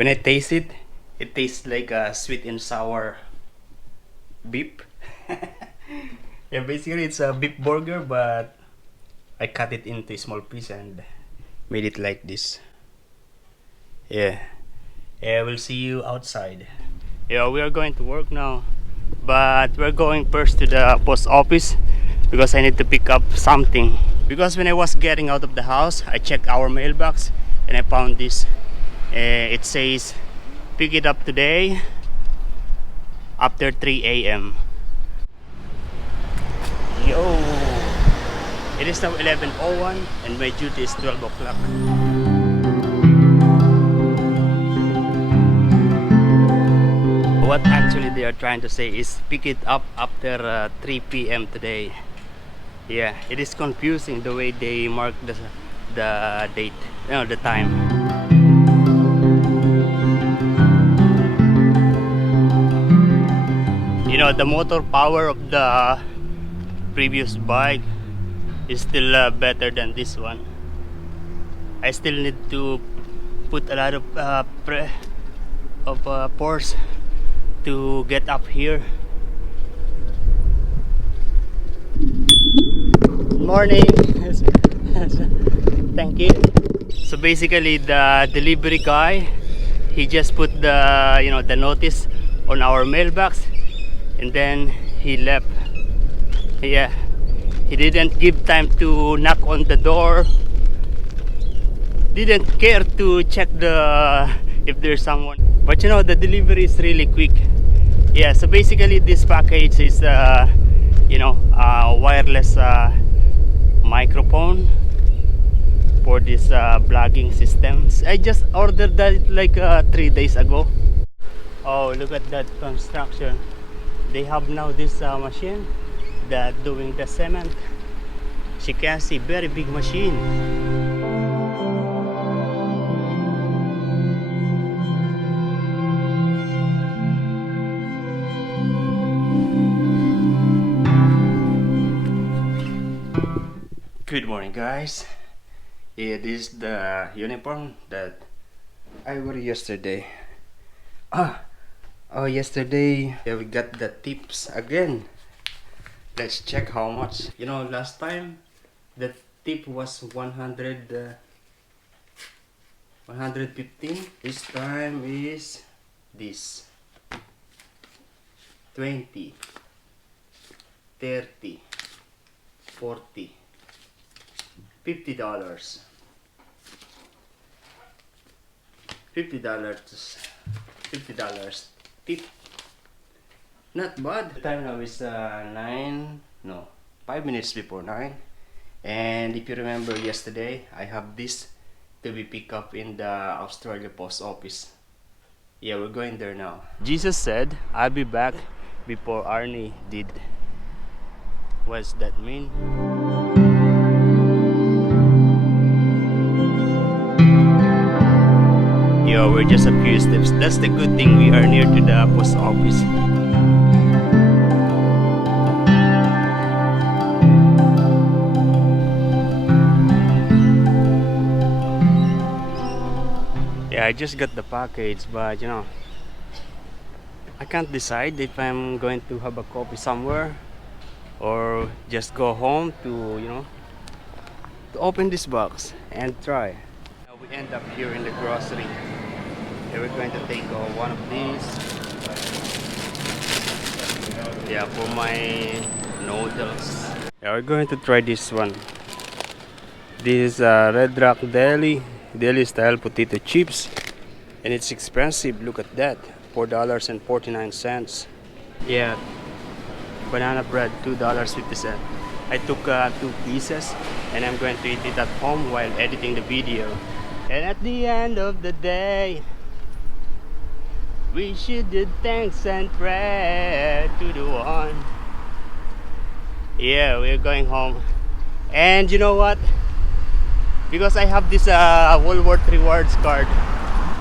When I taste it, it tastes like a sweet and sour beef. Yeah, basically it's a beef burger, but I cut it into small piece and made it like this. Yeah. Yeah, we'll see you outside. Yeah, we are going to work now, but we're going first to the post office because I need to pick up something. Because when I was getting out of the house, I checked our mailbox and I found this. It says pick it up today after 3 a.m. Yo! It is now 11:01 and my duty is 12 o'clock. What actually they are trying to say is pick it up after 3 p.m. today. Yeah, it is confusing the way they mark the date, the time. You know, the motor power of the previous bike is still better than this one. I still need to put a lot of force to get up here. Morning. Thank you. So basically the delivery guy, he just put the the notice on our mailbox and then he left. Yeah, he didn't give time to knock on the door, didn't care to check if there's someone. But the delivery is really quick. Yeah, so basically this package is wireless microphone for this vlogging systems. I just ordered that like 3 days ago. Oh, look at that construction. They have now this machine that doing the cement. She can see very big machine. Good morning, guys. Yeah, this is the uniform that I wore yesterday. Yesterday, yeah, we got the tips again. Let's check how much. Last time the tip was 115. This time is this 20, 30, 40, $50. $50 tip. Not bad. The time now is 5 minutes before 9. And if you remember yesterday, I have this to be picked up in the Australia post office. Yeah, we're going there now. Jesus said, I'll be back before Arnie did. What does that mean? Yo, we're just a few steps. That's the good thing, we are near to the post office. Yeah, I just got the package, but I can't decide if I'm going to have a coffee somewhere or just go home to open this box and try. Now we end up here in the grocery. Yeah, we're going to take one of these. Yeah, for my noodles. Yeah, we're going to try this one. This is Red Rock Deli style potato chips, and it's expensive. Look at that, $4.49. Yeah, banana bread, $2.50. I took 2 pieces and I'm going to eat it at home while editing the video. And at the end of the day, we should do thanks and pray to the one. Yeah, we're going home. And you know what? Because I have this Walmart rewards card,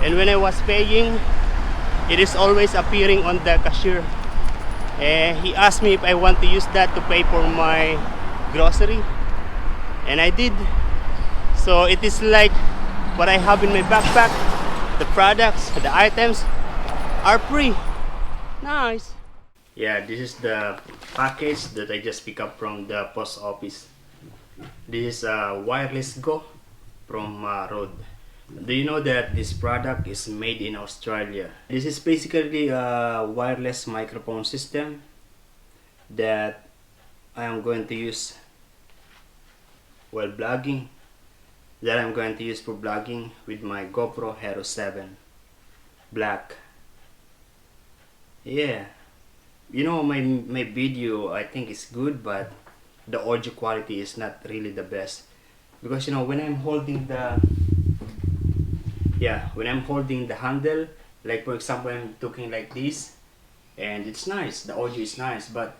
and when I was paying, it is always appearing on the cashier. He asked me if I want to use that to pay for my grocery, and I did. So it is like what I have in my backpack The products, the items are free. Nice. Yeah, this is the package that I just picked up from the post office. This is a wireless Go from Rode. Do you know that this product is made in Australia? This is basically a wireless microphone system that I am going to use while vlogging. That I'm going to use for vlogging with my GoPro Hero 7 Black. Yeah, you know, my video I think is good, but the audio quality is not really the best, because you know, when I'm holding the handle, like for example I'm talking like this, and it's nice, the audio is nice, but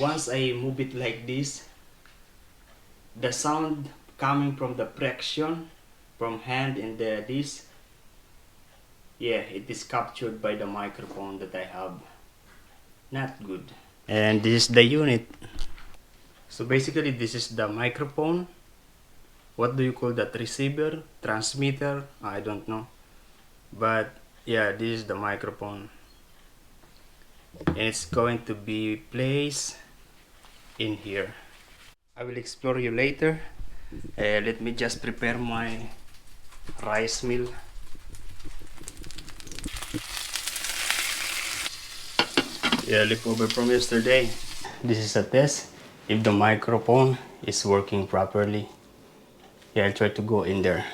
once I move it like this, the sound coming from the friction from hand and this, yeah, it is captured by the microphone that I have. Not good. And this is the unit. So basically this is the microphone. What do you call that? Receiver? Transmitter? I don't know. But yeah, this is the microphone. And it's going to be placed in here. I will explore you later. Let me just prepare my rice meal. Yeah, leftover from yesterday. This is a test if the microphone is working properly. Yeah, I'll try to go in there.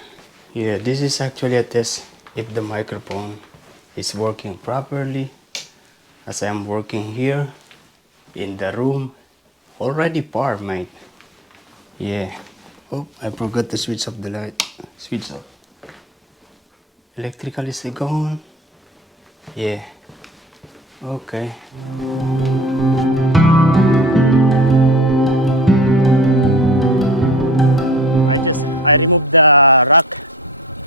Yeah, this is actually a test if the microphone is working properly, as I am working here in the room. Already far, mate. Yeah. Oh, I forgot to switch off the light. Switch off. Electrical is gone. Yeah. Okay. I removed the rack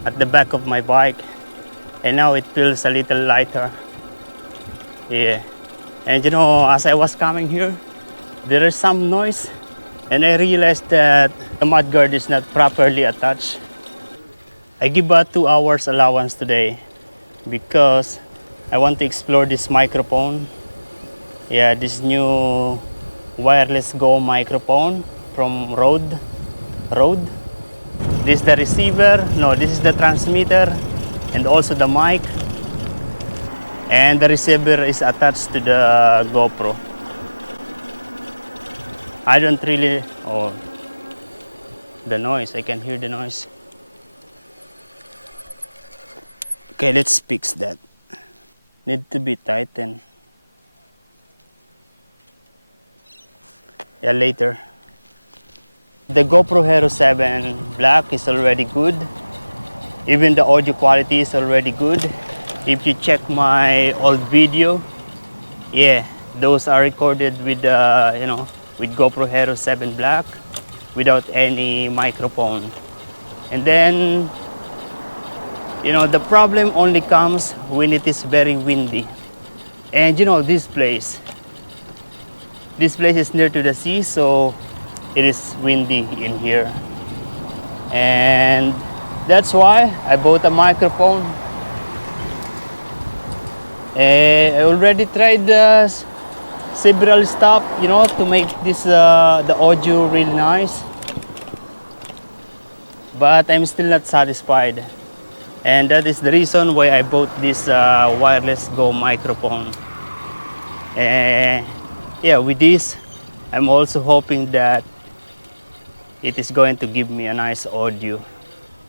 at the back of my bike, and now it feels a little lighter. Yeah. And you know, as I was coming here, there is some noise, and I realized that the mudguard is not properly attached. I give about 2 hours allowance today because I want to explore this microphone. Yeah, this new wireless Go microphone from Rode. This is the receiver. No, this is the transmitter, and also the mic. And the receiver is attached to the GoPro. I don't really. Oh, the noise. I can hear the noise. Okay, let's fix that. Need to be tightened. Yeah, later. The GoPro Hero 7 Black is already good. Even the audio quality is already good. If you check my old video, yeah, those are recorded with with GoPro Hero 7 Black without any microphone. And then, you know, the problem only comes when it is very windy. And you know, this place is near to the sea, so it is windy in here. And that's why I bought a microphone. I already tried several stuff, you know, to make this the audio really nice, but I'm still not satisfied. And that is the reason why I bought this wireless Go microphone. Yeah, with this, I'm also hoping that it is going to give me a nice audio.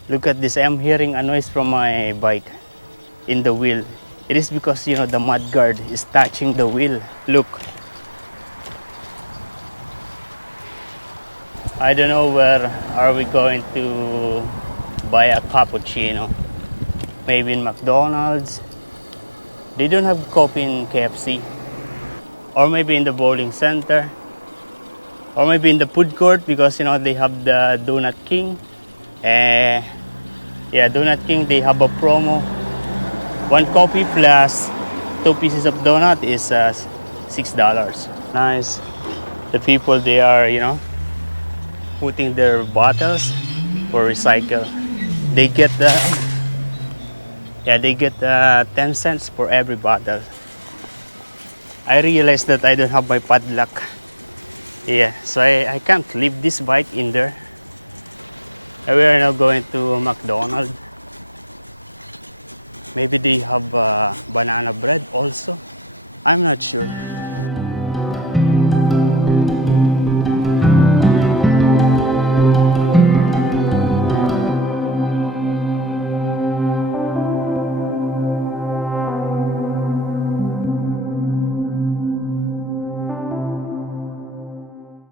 Look at this, I'm hearing a noise from my bike in the wheel. It is because, you know, the mudguard is touching the wheel. Look. I don't know where are we going to buy a cappuccino. Maybe in McDonald's. They don't have coffee in KFC. Or maybe in the bowling center. Or maybe in the food court, because, you know, they have the Donut King. Yeah, Donut King, they have a promo. 1 coffee plus 2 pieces of donut is $6. Nice. The people, they are, you know, putting their bottles for recycle. They get the Yeah, they get 10 cents for every bottle. I realized that I don't have my padlock. Yeah, so I can't leave this bike in there. We are now going to McDonald's. Maybe they have banana bread also. I'm not sure.